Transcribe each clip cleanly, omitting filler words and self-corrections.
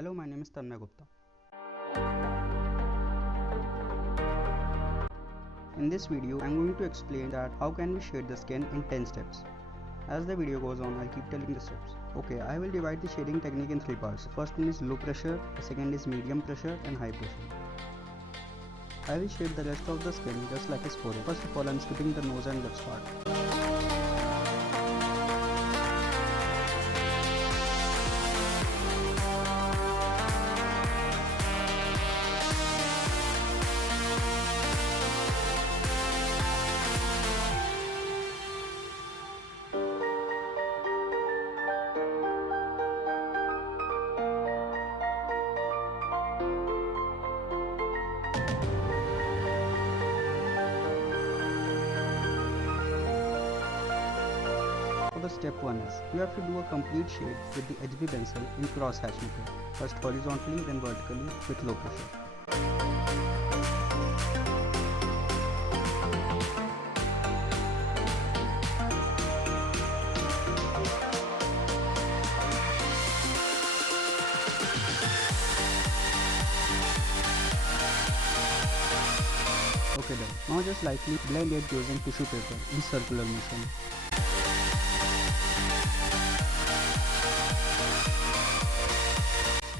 Hello, my name is Tanmay Gupta. In this video, I am going to explain that how can we shade the skin in 10 steps. As the video goes on, I'll keep telling the steps. Okay, I will divide the shading technique in 3 parts. The first one is low pressure, the second is medium pressure and high pressure. I will shade the rest of the skin just like his forehead. First of all, I am skipping the nose and lips part. So the step 1 is, you have to do a complete shade with the HB pencil in cross hatch method. First horizontally, then vertically with low pressure. Okay done. Now just lightly blend it using tissue paper in circular motion.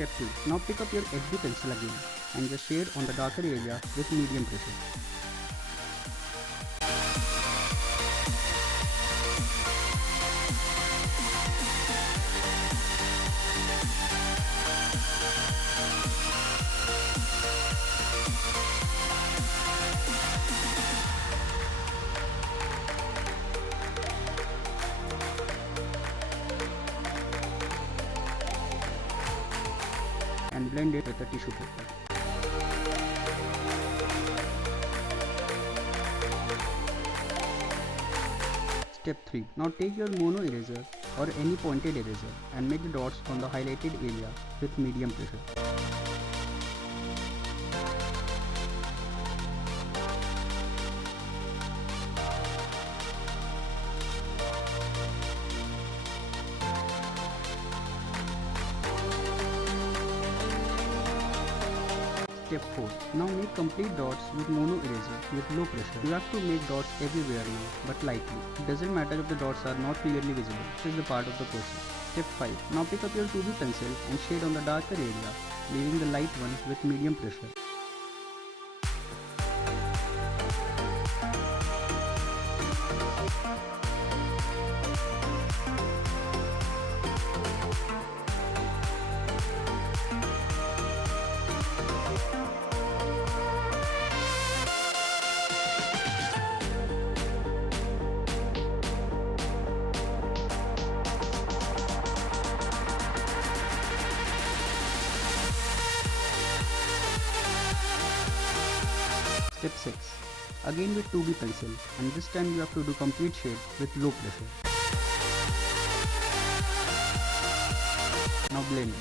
Step 2. Now pick up your HB pencil again and just shade on the darker area with medium pressure. And blend it with a tissue paper. Step 3. Now take your mono eraser or any pointed eraser and make the dots on the highlighted area with medium pressure. Step 4. Now make complete dots with mono eraser with low pressure. You have to make dots everywhere now, but lightly. It doesn't matter if the dots are not clearly visible. This is the part of the process. Step 5. Now pick up your 2B pencil and shade on the darker area, leaving the light one with medium pressure. Step 6. Again with 2B pencil, and this time you have to do complete shade with low pressure. Now blend.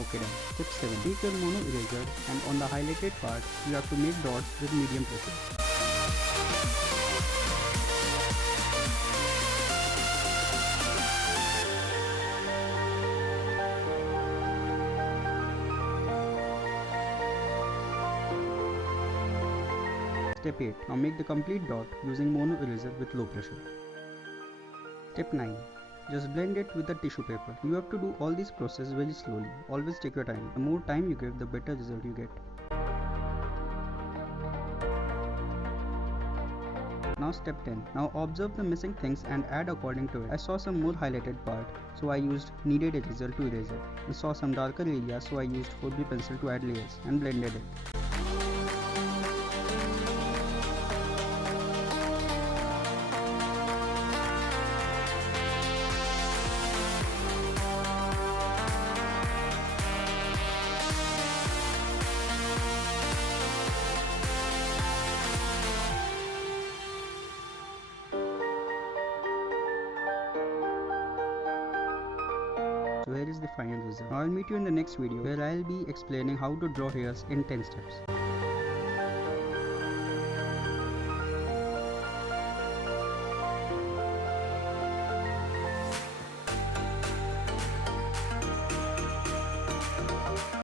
Okay done. Step 7. Take your mono eraser and on the highlighted part you have to make dots with medium pressure. Step 8. Now make the complete dot using mono eraser with low pressure. Step 9. Just blend it with the tissue paper. You have to do all this process very slowly. Always take your time. The more time you give, the better result you get. Now step 10. Now observe the missing things and add according to it. I saw some more highlighted part, so I used kneaded eraser to erase it. I saw some darker areas, so I used 4B pencil to add layers and blended it. So here is the final result. Now I'll meet you in the next video where I'll be explaining how to draw hairs in 10 steps.